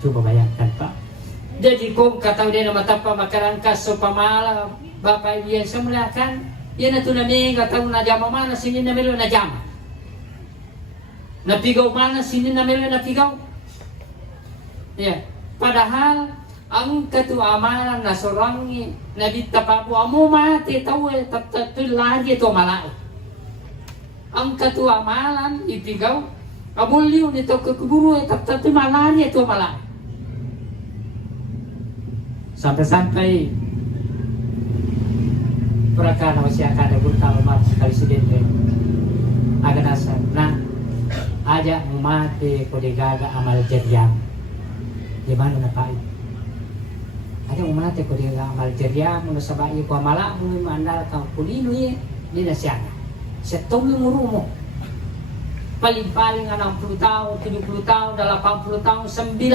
Coba bayangkan Pak. Jadi kung kataw din na matapa makarangkas so pamala Bapak Ibu yang saya muliakan, yan na tunani kataw na jama mana sini na melo na jama. Napigaw mana sini na melo na pigaw. Ya, padahal ang katuamalan na sorangi na ditapapo amo mati tahu tatatul lagi to malai. Ang katuamalan ipigaw amuliw nito kekuburu tatatul malari to malai. Sampai-sampai prakana masih akan ada bertambah mati presiden agak dasar. Nah, aja mati kode gaga amal jadian. Gimana na Pak? Ada mati kode gaga amal jadian, mula sabai ko amala mula mandal kau kulino ye di nasyana. Setong murumo. Paling-paling 60 tahun, 70 tahun, 80 tahun, 90